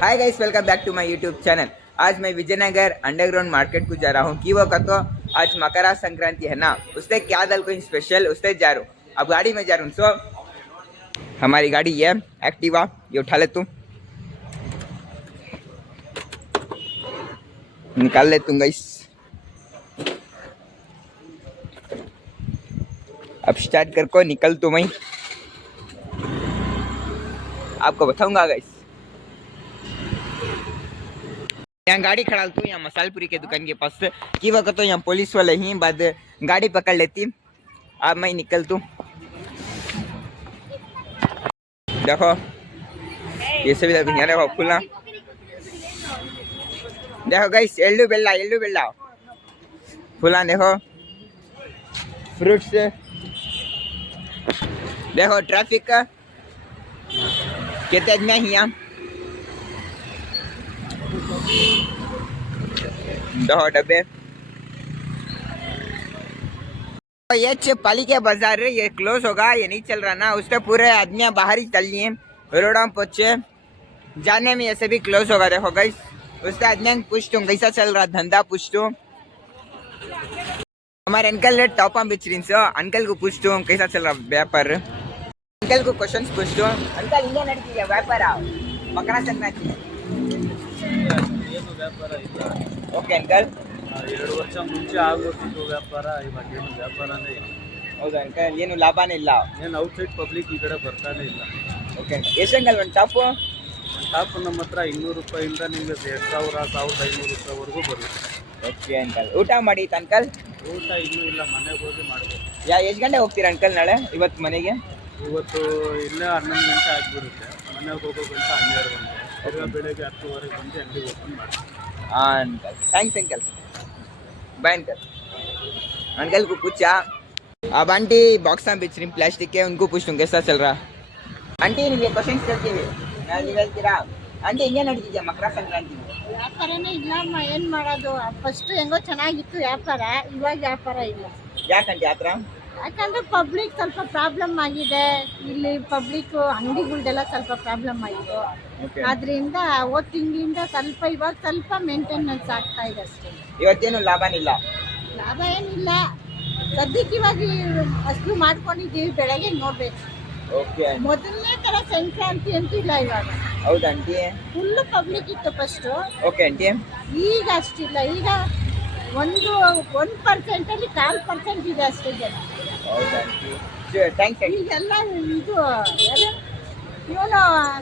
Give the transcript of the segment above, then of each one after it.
Hi guys, welcome back to my YouTube channel. आज मैं Vijayanagar underground market को जा रहा हूँ कि वो कहते आज मकर संक्रांति है ना, उससे क्या दल कोई स्पेशल उससे जा रहा हूँ। अब गाड़ी में जा रहा हूँ। सो हमारी गाड़ी है एक्टिवा, ये उठा ले तू, निकाल ले तुम गाइस। अब स्टार्ट कर को निकल तो मैं आपको बताऊंगा गाइस। यहाँ गाड़ी खड़ा तू यहाँ मसालपुरी के दुकान के पास कि वक्त तो यहाँ पुलिस वाले ही बाद गाड़ी पकड़ लेती। अब मैं निकल तू, देखो ये सभी देखो खुला, देखो गाइस एल्लू बेल्ला फुला, देखो फ्रूट्स, देखो ट्रैफिक का कितने आदमी है यहाँ, दो डब्बे। ये पालिका बाजार ये क्लोज होगा, ये नहीं चल रहा ना, उससे पूरे आदमी बाहर ही चल लिए रोडा पहुंचे जाने में, ऐसे भी क्लोज होगा। देखो गाइस उससे आदमी पूछतू कैसा चल रहा धंधा, पूछतू हमारे अंकल ने टॉपा बेच रही सो अंकल को पूछतू कैसा चल रहा व्यापार। अंकल को क्वेश्चन पूछतू, अंकल इंडिया नड़ीतिदೆಯಾ व्यापार मकर संक्रांति? ओके अंकल, 2 ವರ್ಷ ಮುಂಚೆ ಆಗೋತಿತ್ತು ವ್ಯಾಪಾರ, ಇವಾಗೇನು ವ್ಯಾಪಾರನೇ ಇಲ್ಲ. ಹೌದಾ ಅಂಕಲ್? ಏನು ಲಾಭನೇ ಇಲ್ಲ, ಏನು ಔಟ್ಸೈಡ್ ಪಬ್ಲಿಕ್ ಈ ಕಡೆ ಬರ್ತಾನೆ ಇಲ್ಲ. ಓಕೆ ಎಷ್ಟು ಅಂಕಲ್ ಒಂದು ಟಾಪು? ಟಾಪ್ ನಮ್ಮ ಹತ್ರ 200 ರೂಪಾಯಿಂದ ನಿಮಗೆ 2000 1500 ರೂಪಾಯಿವರೆಗೂ ಬರುತ್ತೆ. ಓಕೆ ಅಂಕಲ್, ಊಟ ಮಾಡಿ ಅಂಕಲ್? ಊಟ ಇನ್ನೂ ಇಲ್ಲ, ಮನೆಗೆ ಹೋಗಿ ಮಾಡಬೇಕು. ಎಷ್ಟು ಗಂಟೆ ಹೋಗ್ತೀರಾ ಅಂಕಲ್ ನಾಳೆ? ಇವತ್ತು ಮನೆಗೆ ಇವತ್ತು ಇಲ್ಲೇ 11 ಗಂಟೆ ಆಗಿಬಿಡುತ್ತೆ, ಮನೆಗೆ ಹೋಗೋ ಗಂಟೆ 12 ಗಂಟೆ. ತಿರ್ಗಾ ಬೆಳಗ್ಗೆ 10:30 ಗಂಟೆ ಅಂಗಡಿ ಓಪನ್ ಮಾಡ್ತೀವಿ. हाँ uncle, thanks uncle, bye uncle. Uncle को पूछा, अब आंटी बॉक्स में बेच रही प्लास्टिक के, उनको पूछूं कैसा चल रहा। आंटी निಮಗೆ ಕ್ವೆಶ್ಚನ್ಸ್ ಕೇಳ್ತೀವಿ, ನೀವು ಹೇಳ್ತೀರಾ? ಆಂಟಿ ಹೆಂಗೆ ನಡೀತಿದೆ ಮಕರ ಸಂಕ್ರಾಂತಿ? ವ್ಯಾಪಾರನೇ ಇಲ್ಲಮ್ಮ, ಏನು ಮಾಡೋದು? ಫಸ್ಟ್ ಹೆಂಗೋ ಚೆನ್ನಾಗಿತ್ತು ವ್ಯಾಪಾರ, ಇವಾಗ ವ್ಯಾಪಾರ ಇಲ್ಲ. ಯಾಕಂತ ಆ ಥರ? ಯಾಕಂದ್ರೆ ಪಬ್ಲಿಕ್ ಸ್ವಲ್ಪ ಪ್ರಾಬ್ಲಮ್ ಆಗಿದೆ, ಇಲ್ಲಿ ಪಬ್ಲಿಕ್ ಅಂಗಡಿಗಳ್ದೆಲ್ಲ ಸ್ವಲ್ಪ ಪ್ರಾಬ್ಲಮ್ ಆಗಿದೆ. ಅದರಿಂದ ಹೋದ ತಿಂಗಳಿಂದ ಸ್ವಲ್ಪ ಇವಾಗ ಸ್ವಲ್ಪ ಮೇಂಟೆನೆನ್ಸ್ ಆಗ್ತಾ ಇದೆ ಅಷ್ಟೇ. ಇವತ್ತೇನು ಲಾಭನಿಲ್ಲ? ಲಾಭ ಏನಿಲ್ಲ ಸದ್ಯಕ್ಕೆ, ಇವಾಗ ಅಷ್ಟು ಮಾಡ್ಕೊಂಡಿದ್ದೀವಿ, ಬೆಳಗ್ಗೆ ನೋಡ್ಬೇಕು. ಓಕೆ, ಮೊದಲನೇ ತರ ಸಂಕ್ರಾಂತಿ ಅಂತೂ ಇಲ್ಲ ಇವಾಗ. ಹೌದಾ ಆಂಟಿ? ಫುಲ್ಲು ಪಬ್ಲಿಕ್ ಇತ್ತು ಫಸ್ಟು, ಓಕೆ ಆಂಟಿ. ಈಗ ಅಷ್ಟಿಲ್ಲ, ಈಗ 1% ಅಲ್ಲಿ 4% ಇದೆ ಅಷ್ಟೇ ಜನ. ಹೌದಾ ಆಂಟಿ? Thanks aunty. ಈಗೆಲ್ಲ ಇದು ಇವನು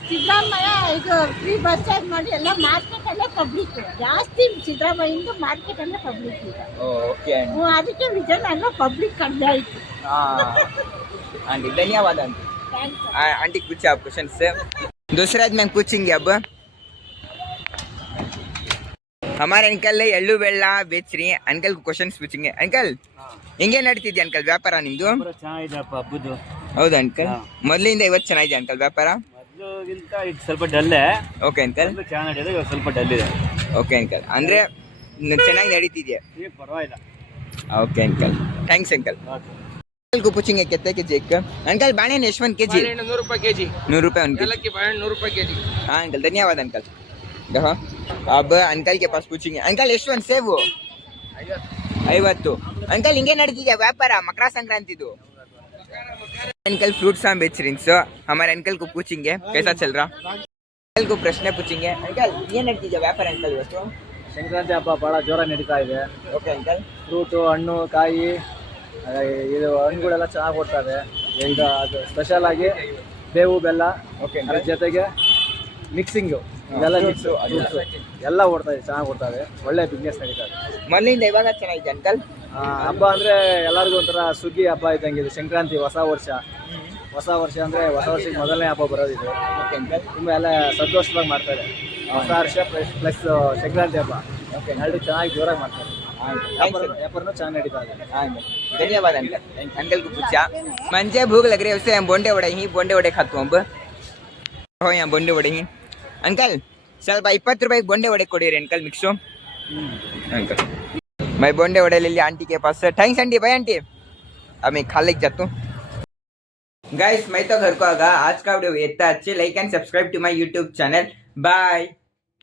ಸಿದ್ದರಾಮಯ್ಯ ಇದು ಫ್ರೀ ಬಸ್ ಚಾರ್ಜ್ ಮಾಡಿ ಎಲ್ಲ ಮಾರ್ಕೆಟಲ್ಲೇ ಪಬ್ಲಿಕ್ ಜಾಸ್ತಿ, ಸಿದ್ದರಾಮಯ್ಯಂದು ಮಾರ್ಕೆಟಲ್ಲೇ ಪಬ್ಲಿಕ್ ಇದೆ. ಓಕೆ ಆಂಟಿ, ಅದಕ್ಕೆ ವಿಜಯನಗರ ಪಬ್ಲಿಕ್ ಕಡಿಮೆ ಆಯಿತು. आंटी धन्यवाद आंटी। आंटी पूछे आप क्वेश्चन से, दूसरा मैं पूछेंगे अब। हमारे अंकल एಳ್ಳು ಬೆಲ್ಲ बेच रही है, अंकल को क्वेश्चन पूछेंगे। अंकल ಹೆಂಗೆ ನಡೀತಿದೆ ಅಂಕಲ್ ವ್ಯಾಪಾರ ನಿಮ್ದು? ಚೆನ್ನಾಗಿದೆಪ್ಪ ಹಬ್ಬದ್ದು. ಹೌದಾ ಅಂಕಲ್? ಮೊದಲಿಂದ ಇವತ್ತು ಚೆನ್ನಾಗಿದೆ ಅಂಕಲ್ ವ್ಯಾಪಾರ? ಮೊದಲಿಗಿಂತ ಈಗ ಸ್ವಲ್ಪ ಡಲ್ಲೇ. ಓಕೆ ಅಂಕಲ್, ಚೆನ್ನಾಗಿ ನಡೆಯೋದು, ಇವಾಗ ಸ್ವಲ್ಪ ಡಲ್ ಇದೆ. ಓಕೆ ಅಂಕಲ್, ಅಂದ್ರೆ ಚೆನ್ನಾಗಿ ನಡೀತಿದೆಯಾ? ಪರವಾಗಿಲ್ಲ. Okay uncle, thanks uncle. Uncle को पूछेंगे कितने के जी एक? अंकल बाणेन यशवंत के जी? 100 रुपये के जी। 100 रुपये उनके? की 100 रुपये के जी। हाँ अंकल, धन्यवाद अंकल। देखो अब अंकल के पास पूछेंगे। अंकल यशवंत से वो 50 अंकल ಹಿಂಗೆ ನಡೀತಿದೆ ವ್ಯಾಪಾರ ಮಕರ ಸಂಕ್ರಾಂತಿದು? अंकल फ्रूट्स हम बेच रही सो हमारे अंकल को पूछेंगे कैसा चल रहा। अंकल को प्रश्न पूछेंगे। अंकल ये ನಡೀತಿದೆ ವ್ಯಾಪಾರ अंकल ಇವತ್ತು? ಸಂಕ್ರಾಂತಿ ಹಬ್ಬ ಭಾಳ ಜೋರಾಗಿ ನಡೀತಾ ಇದೆ. ಓಕೆ ಅಂಕಲ್, ಫ್ರೂಟು, ಹಣ್ಣು, ಕಾಯಿ, ಇದು ಹಣ್ಣುಗಳೆಲ್ಲ ಚೆನ್ನಾಗಿ ಕೊಡ್ತವೆ. ಈಗ ಅದು ಸ್ಪೆಷಲ್ ಆಗಿ ಬೇವು ಬೆಲ್ಲ, ಓಕೆ ಅದ್ರ ಜೊತೆಗೆ ಮಿಕ್ಸಿಂಗು ಇದೆಲ್ಲ ಮಿಕ್ಸ್ ಎಲ್ಲ ಓಡ್ತಾಯಿದೆ, ಚೆನ್ನಾಗಿ ಕೊಡ್ತವೆ, ಒಳ್ಳೆ ಬಿಸ್ನೆಸ್ ನಡೀತಾ ಇದೆ. ಮೊದಲಿಂದ ಇವಾಗ ಚೆನ್ನಾಗಿದೆ ಅಂಕಲ್? ಹಬ್ಬ ಅಂದರೆ ಎಲ್ಲರಿಗೂ ಒಂಥರ ಸುಗ್ಗಿ ಹಬ್ಬ ಇದ್ದಂಗೆ ಇದು. ಸಂಕ್ರಾಂತಿ ಹೊಸ ವರ್ಷ ಅಂದರೆ ಹೊಸ ವರ್ಷಕ್ಕೆ ಮೊದಲನೇ ಹಬ್ಬ ಬರೋದಿದೆ. ಓಕೆ ಅಂಕಲ್, ತುಂಬ ಎಲ್ಲ ಸಂತೋಷವಾಗಿ ಮಾಡ್ತಾರೆ. ಹೊಸ ವರ್ಷ ಪ್ಲಸ್ ಸಂಕ್ರಾಂತಿ ಹಬ್ಬ, ಓಕೆ, ಎರಡು ಚೆನ್ನಾಗಿ ಜೋರಾಗಿ ಮಾಡ್ತಾರೆ. व्यापार ಚೆನ್ನಾಗಿ ನಡೀತಾ ಇದೆ. धन्यवाद अंकल। अंकल को पूछा मुझे भूख लग रही है, उससे बोंडे वड़े ही बोंडे वड़े खाता हूँ अब। हो यहाँ बोंडे वड़े ही अंकल, ಸ್ವಲ್ಪ 20 रुपये बोंडे वड़े कोड़ी रे अंकल मिक्सो। अंकल मैं बोंडे वड़े ले लिया आंटी के पास से। Thanks aunty, bye aunty. अब मैं खा लेके जाता हूँ। गाइस मैं तो घर को आ गया। आज का वीडियो इतना अच्छे, like and subscribe to my YouTube channel. Bye.